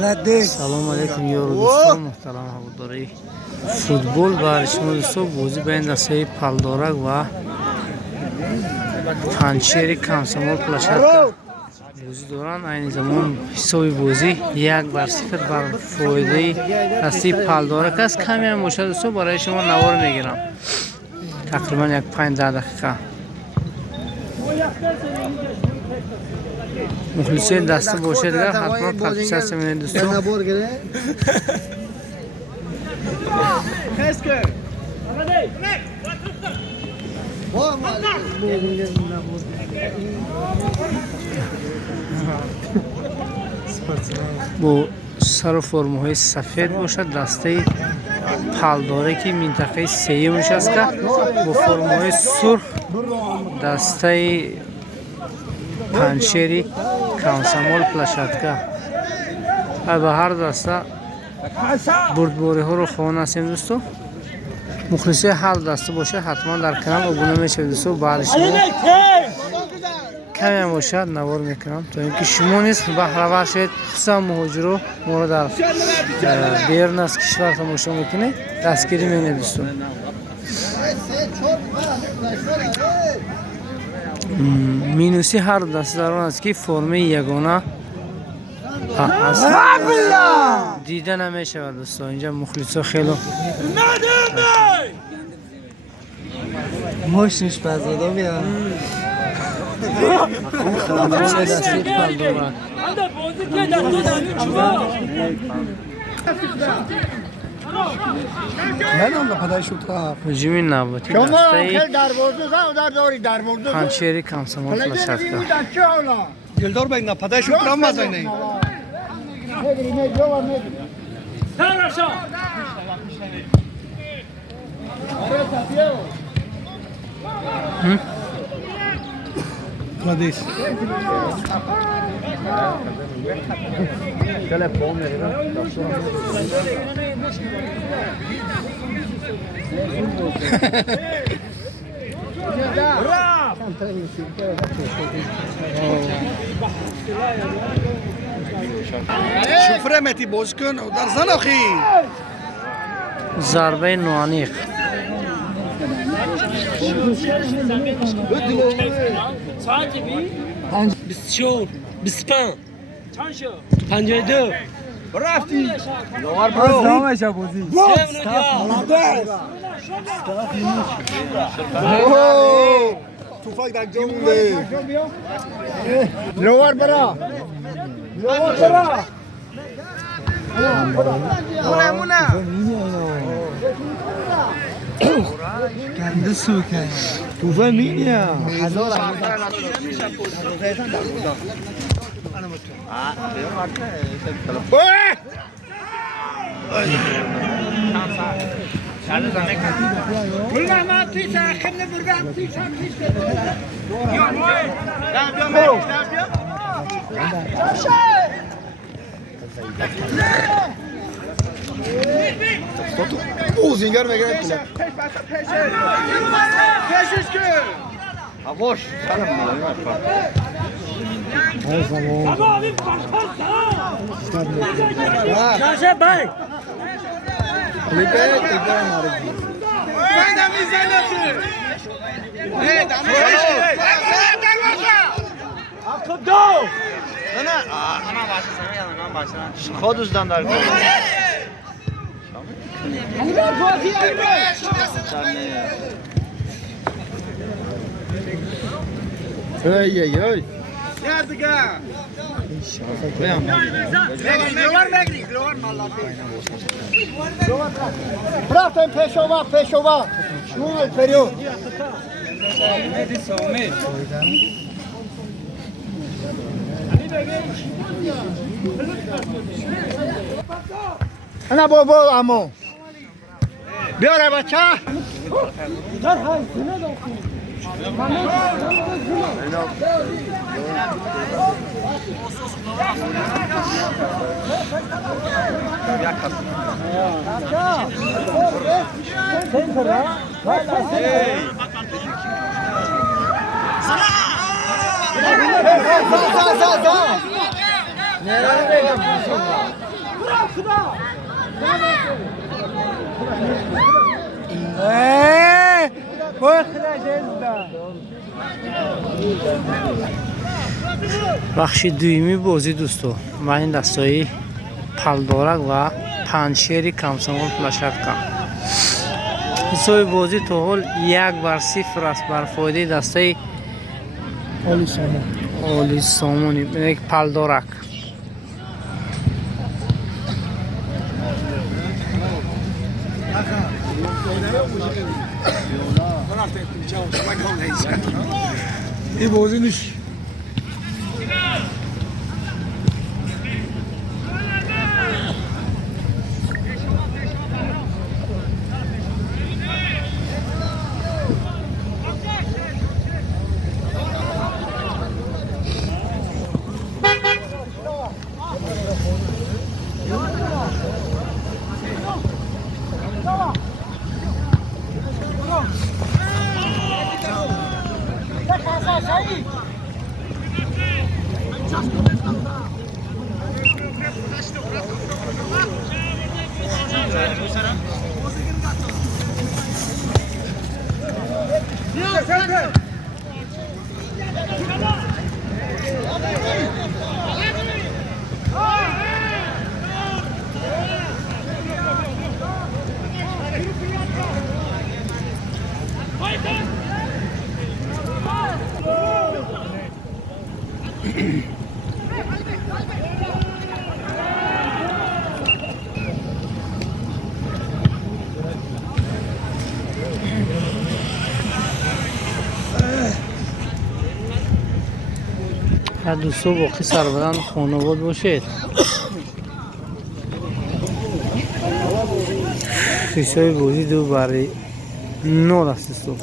سلام علیکم یارو دوستان محترم هواداری فوتبال و شما دوستان بازی بین دسته پالدارک و پنچیر کامسامول پلاشاتکا بازی دارن. این زمان حسابی بازی 1-0 بر فایده دسته پالدارک است. کمی هم باشه دوستان برای شما نوار میگیرم تقریبا 5-10 دقیقه. مخلصی دسته باشه دیگر حتما پادپیساسی میدین دوستان. با سر و فرمهای سفید باشد دسته پالدارکی منطقه سیمش است که با فرمهای سرخ دسته پنچری کامسامول پلاشاتکا. به هر دسته بردباری ها رو خواهان هستیم دوستو. مخلصی هر دسته باشه حتما در کانال ابونه میشه دوستو. بعد شما کمی هم باشد نوار میکنم تا اینکه شما نیست بهره شد خصوصا مهاجرو ما رو در بیرون از کشور تماشا میکنه دستگیری میکنه دوستو. مینوسی هر دسته داران است که فرم یگانه دیده نمیشه دوستان. اینجا مخلصا خیلی ماشینش بزادا میاد دسته پالدارک حجمی نباتی دسته پنچری کامسامول پلاشاتکا. دلدار بگنا پدای شد رام مزاینه Gladys. شفره متی باز کن و در زن آخی ضربه نوانیق ساعتی بی 24 25 چند شد 52 رفتی لوار برو نامشه بازی توفاق در جا مونده لوار برا لوار برا مونه گنده سوکه توفه مینیه او زینگر میگیره پیشش کن آواش سلام کاشه بای خودش دندار کن ای ای ای رفتم پیشوا شما پریو انا بابا امو بیاره بچه در های Nereye بخش دویمی بازی دوستو و این دستایی پلدارک و پنجشیر کمسمول پلاشاتکا. حساب بازی تا حال 1-0 است بر فایده دسته آلی سامونی یک پلدارک. این بازی نیست. هر دوستو باقی سربلند خانواد باشید. حساب بازی 2-9 است دوستو.